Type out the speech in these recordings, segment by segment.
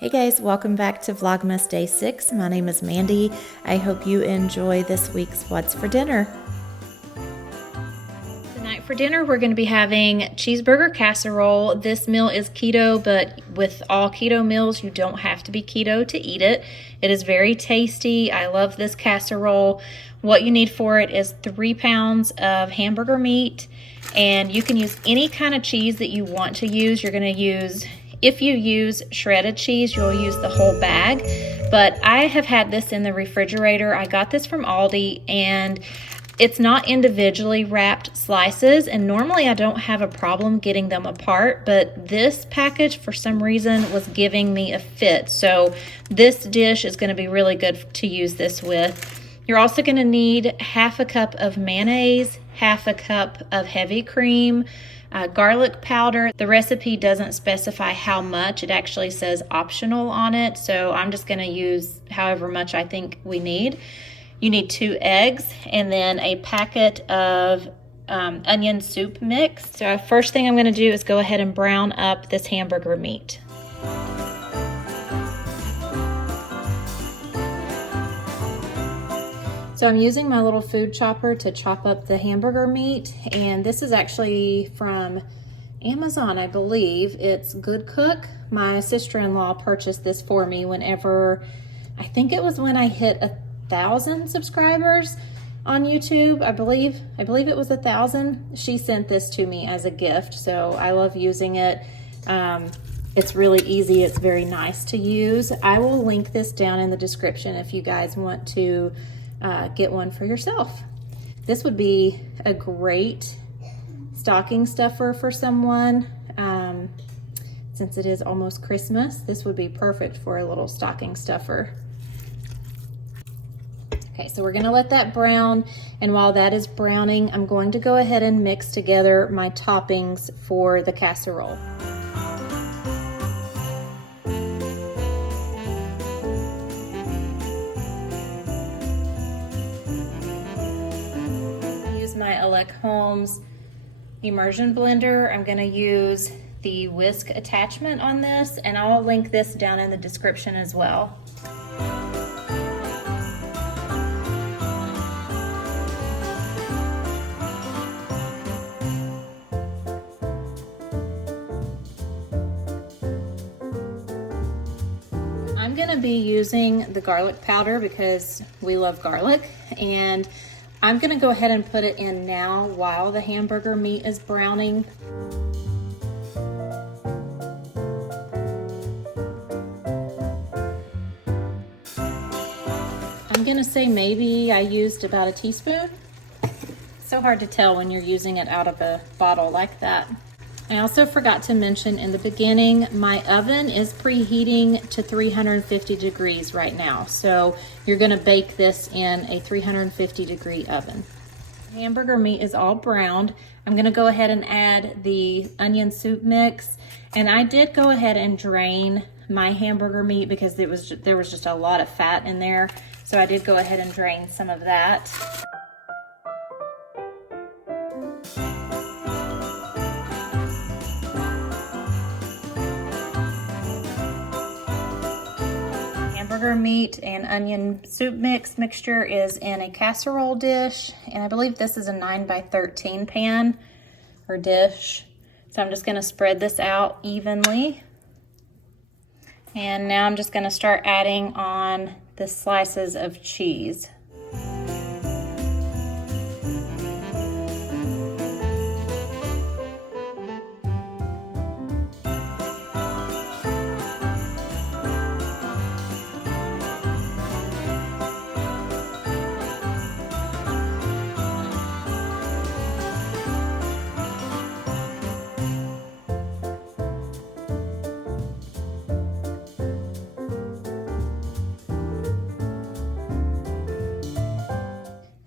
Hey guys, welcome back to Vlogmas Day 6. My name is Mandy. I hope you enjoy this week's What's for Dinner. Tonight for dinner, we're going to be having cheeseburger casserole. This meal is keto, but with all keto meals, you don't have to be keto to eat it. It is very tasty. I love this casserole. What you need for it is 3 pounds of hamburger meat, and you can use any kind of cheese that you want to use. You're going to use, if you use shredded cheese, you'll use the whole bag, but I have had this in the refrigerator. I got this from Aldi, and it's not individually wrapped slices, and normally I don't have a problem getting them apart, but this package for some reason was giving me a fit. So this dish is going to be really good to use this with. You're also going to need half a cup of mayonnaise, half a cup of heavy cream, garlic powder. The recipe doesn't specify how much. It actually says optional on it, so I'm just going to use however much I think we need. You need 2 eggs and then a packet of onion soup mix. So first thing I'm going to do is go ahead and brown up this hamburger meat. So I'm using my little food chopper to chop up the hamburger meat, and this is actually from Amazon, I believe. It's Good Cook. My sister-in-law purchased this for me whenever, I think it was when I hit 1,000 subscribers on YouTube. I believe it was 1,000. She sent this to me as a gift, so I love using it. It's really easy. It's very nice to use. I will link this down in the description if you guys want to get one for yourself. This would be a great stocking stuffer for someone. Since it is almost Christmas, this would be perfect for a little stocking stuffer. Okay, so we're gonna let that brown, and while that is browning, I'm going to go ahead and mix together my toppings for the casserole. My ELECHOMES immersion blender. I'm going to use the whisk attachment on this, and I'll link this down in the description as well. I'm going to be using the garlic powder because we love garlic, and I'm going to go ahead and put it in now while the hamburger meat is browning. I'm going to say maybe I used about a teaspoon. So hard to tell when you're using it out of a bottle like that. I also forgot to mention in the beginning, my oven is preheating to 350 degrees right now. So you're gonna bake this in a 350 degree oven. Hamburger meat is all browned. I'm gonna go ahead and add the onion soup mix. And I did go ahead and drain my hamburger meat because there was just a lot of fat in there. So I did go ahead and drain some of that. Hamburger meat and onion soup mixture is in a casserole dish, and I believe this is a 9x13 pan or dish. So I'm just going to spread this out evenly, and now I'm just going to start adding on the slices of cheese.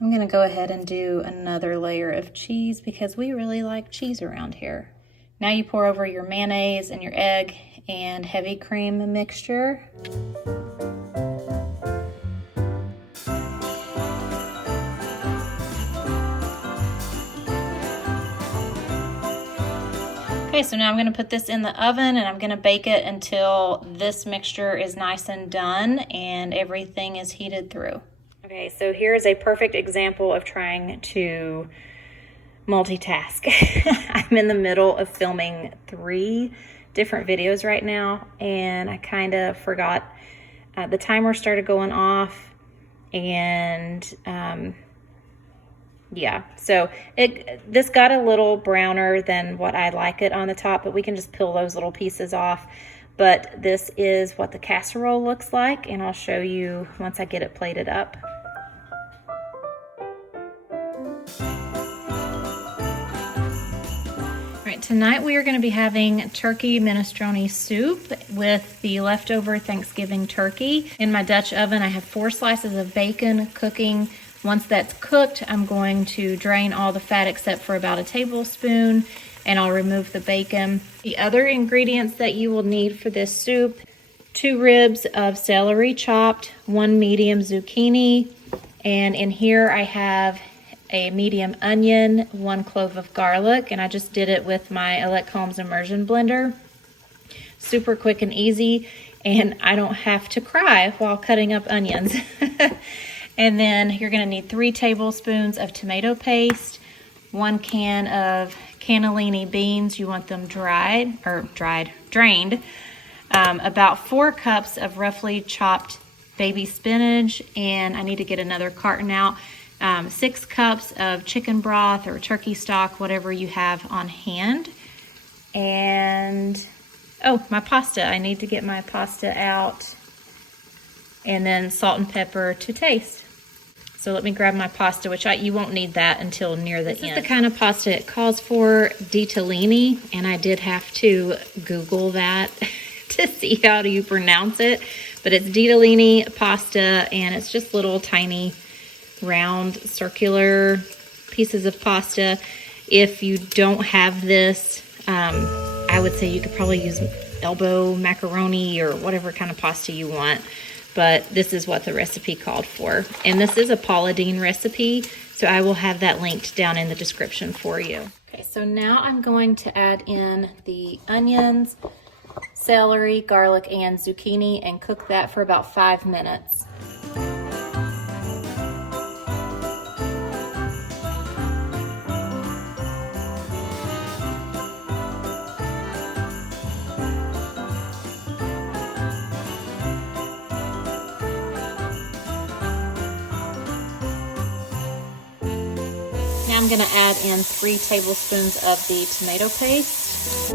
I'm gonna go ahead and do another layer of cheese because we really like cheese around here. Now you pour over your mayonnaise and your egg and heavy cream mixture. Okay, Okay, so now I'm gonna put this in the oven and I'm gonna bake it until this mixture is nice and done and everything is heated through. Okay, so here's a perfect example of trying to multitask. I'm in the middle of filming 3 different videos right now, and I kind of forgot the timer started going off, and yeah, so this got a little browner than what I like it on the top, but we can just peel those little pieces off. But this is what the casserole looks like, and I'll show you once I get it plated up. Tonight we are going to be having turkey minestrone soup with the leftover Thanksgiving turkey. In my Dutch oven I have 4 slices of bacon cooking. Once that's cooked, I'm going to drain all the fat except for about a tablespoon, and I'll remove the bacon. The other ingredients that you will need for this soup: 2 ribs of celery chopped, 1 medium zucchini, and in here I have a medium onion, 1 clove of garlic, and I just did it with my ELECHOMES immersion blender. Super quick and easy, and I don't have to cry while cutting up onions. And then you're gonna need 3 tablespoons of tomato paste, 1 can of cannellini beans. You want them drained. About 4 cups of roughly chopped baby spinach, and I need to get another carton out. 6 cups of chicken broth or turkey stock, whatever you have on hand. And, oh, my pasta. I need to get my pasta out. And then salt and pepper to taste. So let me grab my pasta, which you won't need that until near the end. This is the kind of pasta it calls for, ditalini, and I did have to Google that to see how do you pronounce it. But it's ditalini pasta, and it's just little tiny round circular pieces of pasta. If you don't have this, I would say you could probably use elbow macaroni or whatever kind of pasta you want, but this is what the recipe called for. And this is a Paula Deen recipe, so I will have that linked down in the description for you. Okay, so now I'm going to add in the onions, celery, garlic, and zucchini and cook that for about 5 minutes. Now I'm going to add in 3 tablespoons of the tomato paste.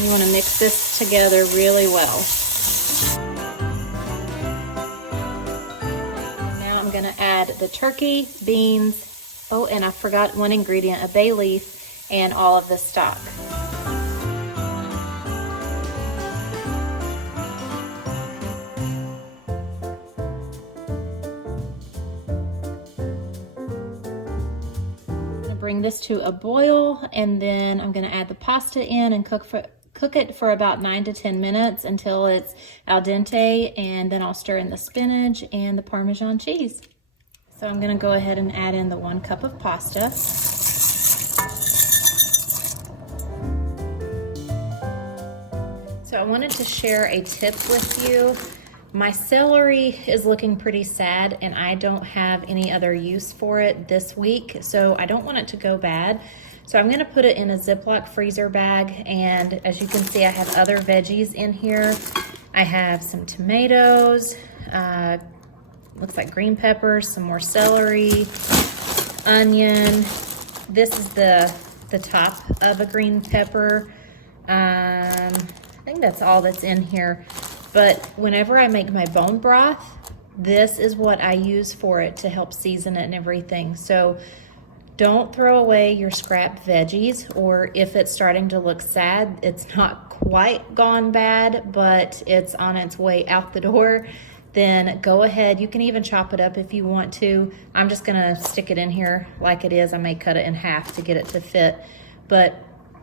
You want to mix this together really well. Now I'm going to add the turkey, beans, oh, and I forgot one ingredient, a bay leaf, and all of the stock. I'm going to bring this to a boil, and then I'm going to add the pasta in and cook it for about 9 to 10 minutes until it's al dente, and then I'll stir in the spinach and the Parmesan cheese. So I'm going to go ahead and add in the 1 cup of pasta. So I wanted to share a tip with you. My celery is looking pretty sad, and I don't have any other use for it this week, so I don't want it to go bad. So I'm gonna put it in a Ziploc freezer bag, and as you can see, I have other veggies in here. I have some tomatoes, looks like green peppers, some more celery, onion. This is the top of a green pepper. I think that's all that's in here. But whenever I make my bone broth, this is what I use for it to help season it and everything. So don't throw away your scrapped veggies, or if it's starting to look sad, it's not quite gone bad, but it's on its way out the door, then go ahead. You can even chop it up if you want to. I'm just gonna stick it in here like it is. I may cut it in half to get it to fit, but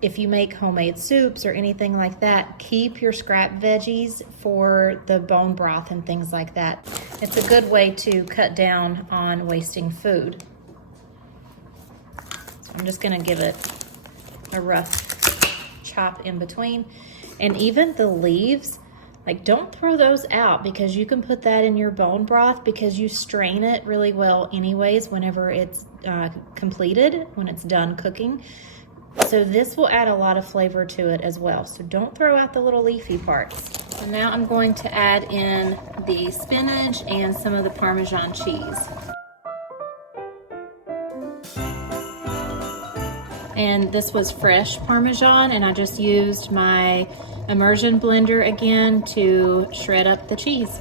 if you make homemade soups or anything like that, keep your scrap veggies for the bone broth and things like that. It's a good way to cut down on wasting food. So I'm just gonna give it a rough chop in between. And even the leaves, like, don't throw those out, because you can put that in your bone broth, because you strain it really well anyways whenever it's completed, when it's done cooking. So this will add a lot of flavor to it as well. So don't throw out the little leafy parts. So now I'm going to add in the spinach and some of the Parmesan cheese. And this was fresh Parmesan, and I just used my immersion blender again to shred up the cheese.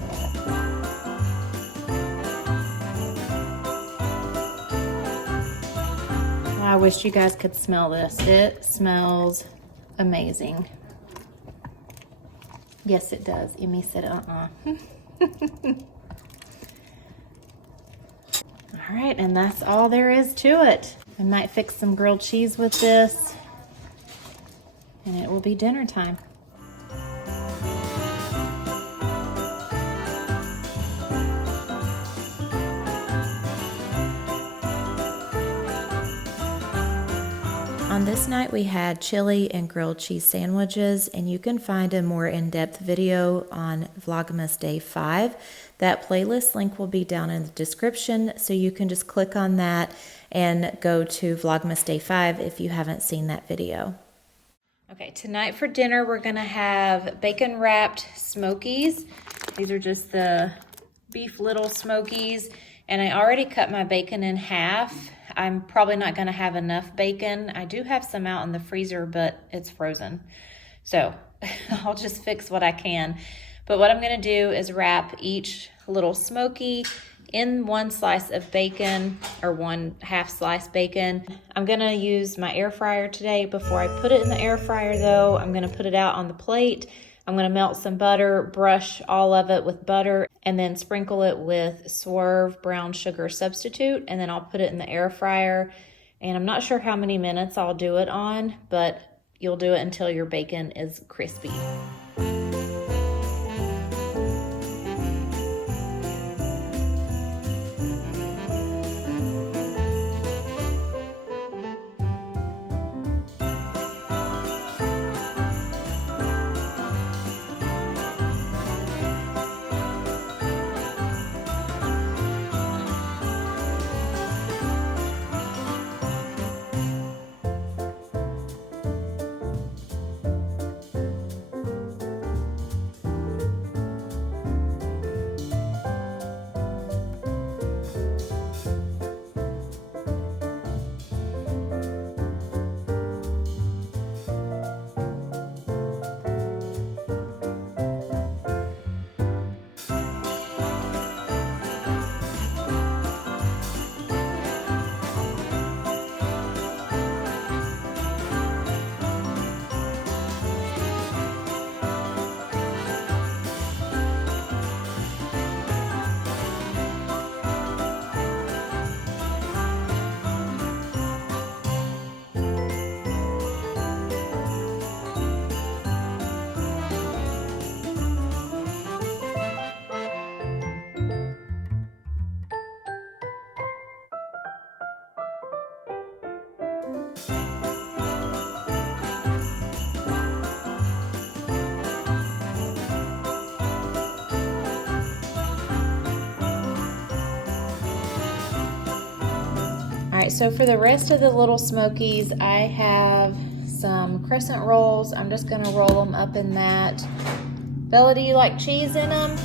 I wish you guys could smell this. It smells amazing. Yes, it does. Emmy said, All right, and that's all there is to it. I might fix some grilled cheese with this, and it will be dinner time. On this night we had chili and grilled cheese sandwiches, and you can find a more in-depth video on Vlogmas Day 5. That playlist link will be down in the description, so you can just click on that and go to Vlogmas Day 5 if you haven't seen that video. Okay, tonight for dinner we're gonna have bacon wrapped Smokies. These are just the beef little Smokies, and I already cut my bacon in half. I'm probably not gonna have enough bacon. I do have some out in the freezer, but it's frozen. So I'll just fix what I can. But what I'm gonna do is wrap each little Smoky in one slice of bacon, or 1/2 slice bacon. I'm gonna use my air fryer today. Before I put it in the air fryer though, I'm gonna put it out on the plate. I'm gonna melt some butter, brush all of it with butter, and then sprinkle it with Swerve brown sugar substitute, and then I'll put it in the air fryer. And I'm not sure how many minutes I'll do it on, but you'll do it until your bacon is crispy. All right, so for the rest of the little Smokies, I have some crescent rolls. I'm just gonna roll them up in that. Bella, do you like cheese in them?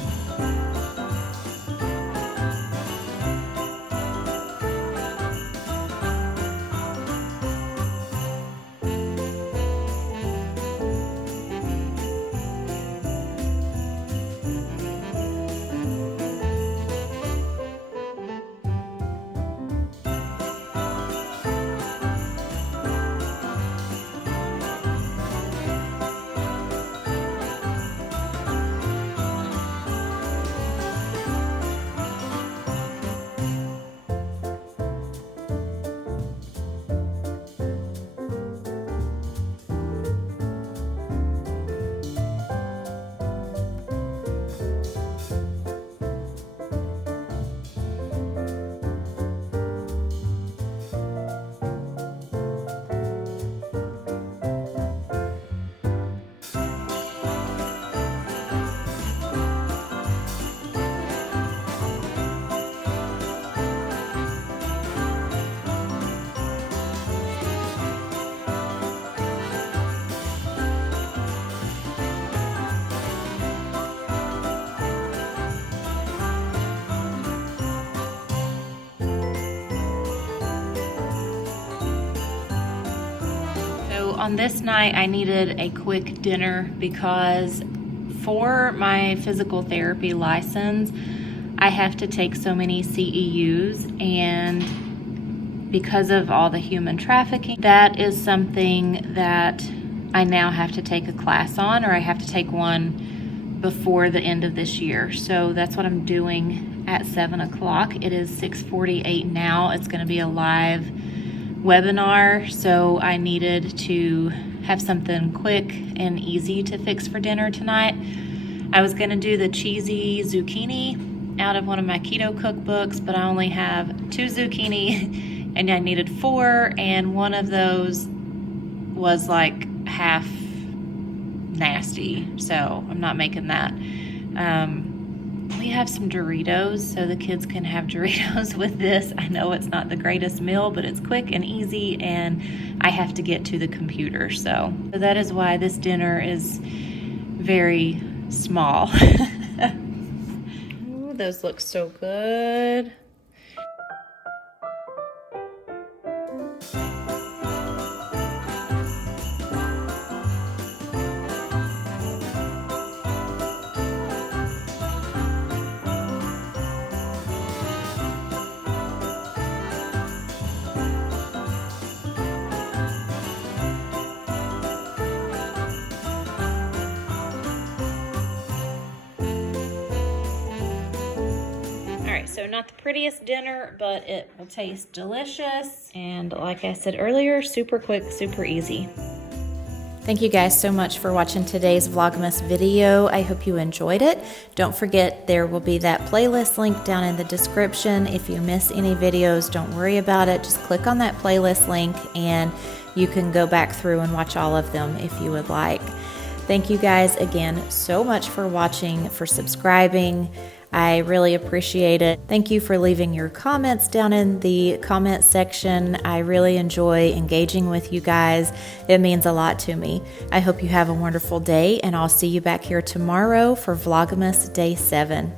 on this night I needed a quick dinner because for my physical therapy license, I have to take so many CEUs, and because of all the human trafficking, that is something that I now have to take a class on, or I have to take one before the end of this year. So that's what I'm doing at 7 o'clock. It is 6:48 now. It's going to be a live webinar, so I needed to have something quick and easy to fix for dinner tonight. I was going to do the cheesy zucchini out of one of my keto cookbooks, but I only have 2 zucchini and I needed 4, and one of those was like half nasty, so I'm not making that. We have some Doritos, so the kids can have Doritos with this. I know it's not the greatest meal, but it's quick and easy, and I have to get to the computer. So that is why this dinner is very small. Ooh, those look so good. So not the prettiest dinner, but it will taste delicious. And like I said earlier, super quick, super easy. Thank you guys so much for watching today's Vlogmas video. I hope you enjoyed it. Don't forget, there will be that playlist link down in the description. If you miss any videos, don't worry about it. Just click on that playlist link and you can go back through and watch all of them if you would like. Thank you guys again so much for watching, for subscribing. I really appreciate it. Thank you for leaving your comments down in the comment section. I really enjoy engaging with you guys. It means a lot to me. I hope you have a wonderful day, and I'll see you back here tomorrow for Vlogmas Day 7.